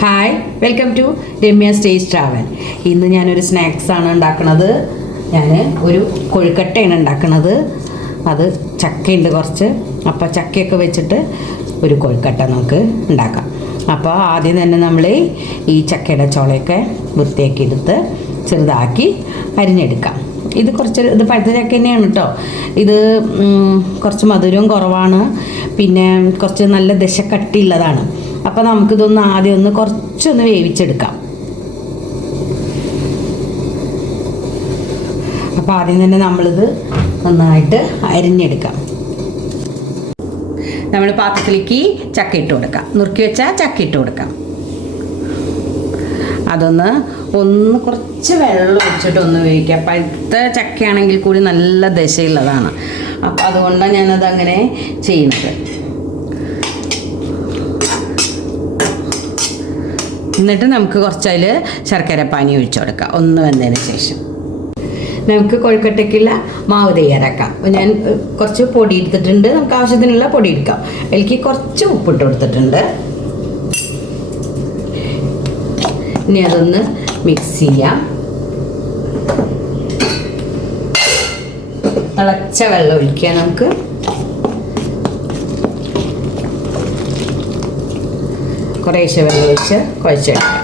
Hi, welcome to Ramya's taste travel. ഇന്ന് ഞാനൊരു സ്നാക്സാണ് ഉണ്ടാക്കുന്നത്. ഞാൻ ഒരു കൊഴുക്കട്ടയാണ് ഉണ്ടാക്കുന്നത്. അത് ചക്കയുണ്ട് കുറച്ച്. അപ്പോൾ ചക്കയൊക്കെ വെച്ചിട്ട് ഒരു കൊഴുക്കട്ട നമുക്ക് ഉണ്ടാക്കാം. അപ്പോൾ ആദ്യം തന്നെ നമ്മൾ ഈ ചക്കയുടെ ചോളയൊക്കെ വൃത്തിയാക്കി എടുത്ത് ചെറുതാക്കി അരിഞ്ഞെടുക്കാം. ഇത് പഴുത്ത ചക്ക തന്നെയാണ് കേട്ടോ. ഇത് കുറച്ച് മധുരവും കുറവാണ്, പിന്നെ കുറച്ച് നല്ല ദശക്കട്ടിയുള്ളതാണ്. അപ്പോൾ നമുക്കിതൊന്ന് ആദ്യം കുറച്ചൊന്ന് വേവിച്ചെടുക്കാം. അപ്പോൾ ആദ്യം തന്നെ നമ്മളിത് നന്നായിട്ട് അരിഞ്ഞെടുക്കാം. നമ്മൾ പാത്രത്തിലേക്ക് ചക്ക ഇട്ട് കൊടുക്കാം. നുറുക്കി വെച്ചാൽ ചക്ക ഇട്ട് കൊടുക്കാം. അതൊന്ന് കുറച്ച് വെള്ളം ഒഴിച്ചിട്ട് ഒന്ന് വേവിക്കാം. പഴുത്ത ചക്കയാണെങ്കിൽ കൂടി നല്ല ദശയുള്ളതാണ്. അപ്പോൾ അതുകൊണ്ടാണ് ഞാനത് അങ്ങനെ ചെയ്യുന്നത്. എന്നിട്ട് നമുക്ക് കുറച്ച് അതിൽ ശർക്കര പാനി ഒഴിച്ചു കൊടുക്കാം. ഒന്ന് വെന്തതിന് ശേഷം നമുക്ക് കൊഴുക്കട്ടയ്ക്കുള്ള മാവ് തയ്യാറാക്കാം. അപ്പോൾ ഞാൻ കുറച്ച് പൊടി എടുത്തിട്ടുണ്ട്. നമുക്ക് ആവശ്യത്തിനുള്ള പൊടി എടുക്കാം. അതിലേക്ക് കുറച്ച് ഉപ്പിട്ട് കൊടുത്തിട്ടുണ്ട്. ഇനി അതൊന്ന് മിക്സ് ചെയ്യാം. തിളച്ച വെള്ളം ഒഴിക്കുക. നമുക്ക് കുറേശ്ശെ വെള്ളം ഒഴിച്ച് കുഴച്ചെടുക്കാം.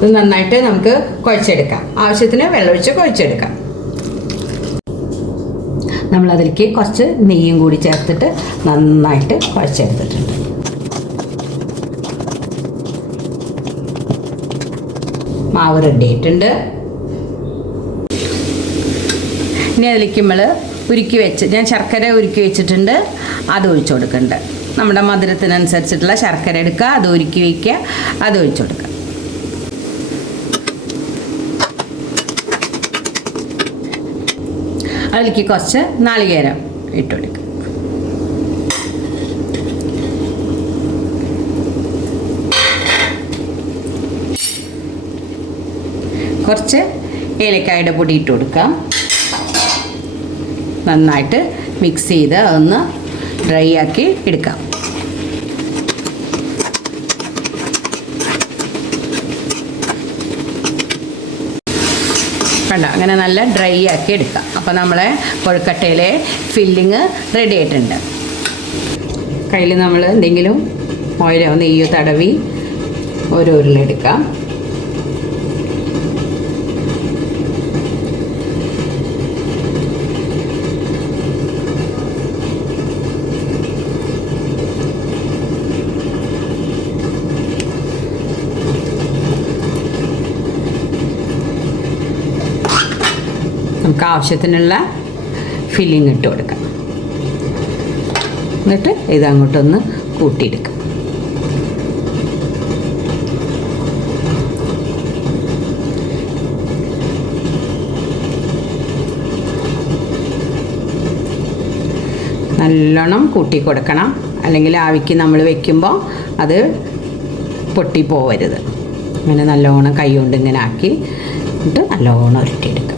ഇത് നന്നായിട്ട് നമുക്ക് കുഴച്ചെടുക്കാം. ആവശ്യത്തിന് വെള്ളമൊഴിച്ച് കുഴച്ചെടുക്കാം. നമ്മളതിലേക്ക് കുറച്ച് നെയ്യും കൂടി ചേർത്തിട്ട് നന്നായിട്ട് കുഴച്ചെടുത്തിട്ടുണ്ട്. മാവ് റെഡി ആയിട്ടുണ്ട്. ഇനി അതിലേക്ക് നമ്മൾ ഞാൻ ശർക്കര ഉരുക്കി വെച്ചിട്ടുണ്ട്. അത് ഒഴിച്ചു കൊടുക്കുന്നുണ്ട്. നമ്മുടെ മധുരത്തിനനുസരിച്ചിട്ടുള്ള ശർക്കര എടുക്കുക, അത് ഉരുക്കി വയ്ക്കുക, അത് ഒഴിച്ചു കൊടുക്കുക. അതിലേക്ക് കുറച്ച് നാളികേരം ഇട്ട് കൊടുക്കുക. കുറച്ച് ഏലക്കായുടെ പൊടി ഇട്ട് കൊടുക്കാം. നന്നായിട്ട് മിക്സ് ചെയ്ത് അതൊന്ന് ഡ്രൈ ആക്കി എടുക്കാം. കണ്ട, അങ്ങനെ നല്ല ഡ്രൈ ആക്കി എടുക്കാം. അപ്പോൾ നമ്മളെ കൊഴുക്കട്ടയിലെ ഫില്ലിങ് റെഡി ആയിട്ടുണ്ട്. കയ്യിൽ നമ്മൾ എന്തെങ്കിലും ഓയിലോ നെയ്യോ തടവി ഓരോ ഉരുളെടുക്കാം. നമുക്ക് ആവശ്യത്തിനുള്ള ഫില്ലിങ് ഇട്ട് കൊടുക്കാം. എന്നിട്ട് ഇതങ്ങോട്ടൊന്ന് കൂട്ടിയെടുക്കാം. നല്ലോണം കൂട്ടി കൊടുക്കണം. അല്ലെങ്കിൽ ആവിക്ക് നമ്മൾ വെക്കുമ്പോൾ അത് പൊട്ടിപ്പോവരുത്. അങ്ങനെ നല്ലോണം കൈ കൊണ്ട് ഇങ്ങനെ ആക്കി എന്നിട്ട് നല്ലോണം ഉരുട്ടിയെടുക്കാം.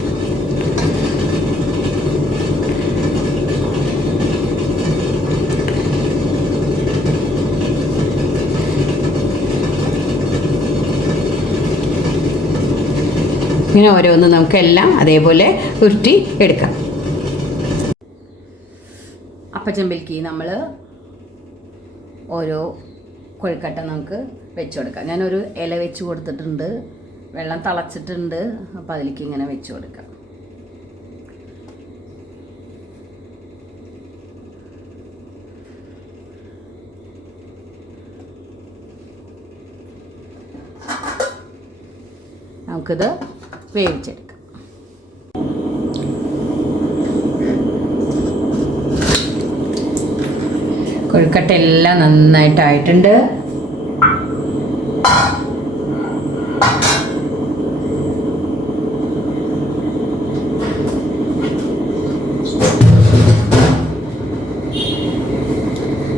ഇങ്ങനെ ഓരോന്ന് നമുക്കെല്ലാം അതേപോലെ ഉരുട്ടി എടുക്കാം. അപ്പച്ചമ്പിലേക്ക് നമ്മൾ ഓരോ കൊഴുക്കട്ട നമുക്ക് വെച്ച് കൊടുക്കാം. ഞാനൊരു ഇല വെച്ച് കൊടുത്തിട്ടുണ്ട്. വെള്ളം തിളച്ചിട്ടുണ്ട്. അപ്പോൾ അതിലേക്ക് ഇങ്ങനെ വെച്ച് കൊടുക്കാം. നമുക്കിത് വേവിച്ചെടുക്കാം. കൊഴുക്കട്ട എല്ലാം നന്നായിട്ടായിട്ടുണ്ട്.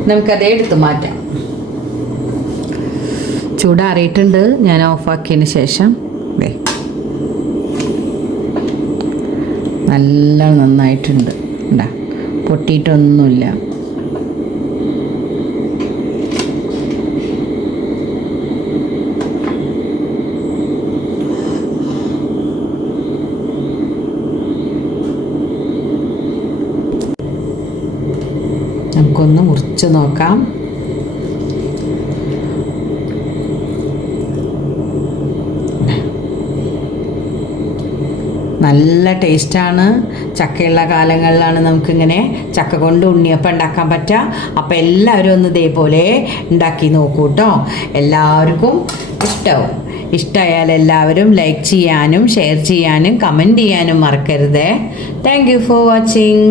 നമുക്കത് എടുത്ത് മാറ്റാം. ചൂടാറിയിട്ടുണ്ട്. ഞാൻ ഓഫാക്കിയതിന് ശേഷം നല്ല നന്നായിട്ടുണ്ട്. ഉണ്ടാ പൊട്ടിയിട്ടൊന്നുമില്ല. നമുക്കൊന്ന് മുറിച്ച് നോക്കാം. നല്ല ടേസ്റ്റാണ്. ചക്കയുള്ള കാലങ്ങളിലാണ് നമുക്കിങ്ങനെ ചക്ക കൊണ്ട് ഉണ്ണിയപ്പം ഉണ്ടാക്കാൻ പറ്റുക. അപ്പോൾ എല്ലാവരും ഒന്ന് ഇതേപോലെ ഉണ്ടാക്കി നോക്കൂ കേട്ടോ. എല്ലാവർക്കും ഇഷ്ടമാവും. ഇഷ്ടമായാൽ എല്ലാവരും ലൈക്ക് ചെയ്യാനും ഷെയർ ചെയ്യാനും കമൻറ്റ് ചെയ്യാനും മറക്കരുത്. Thank you for watching.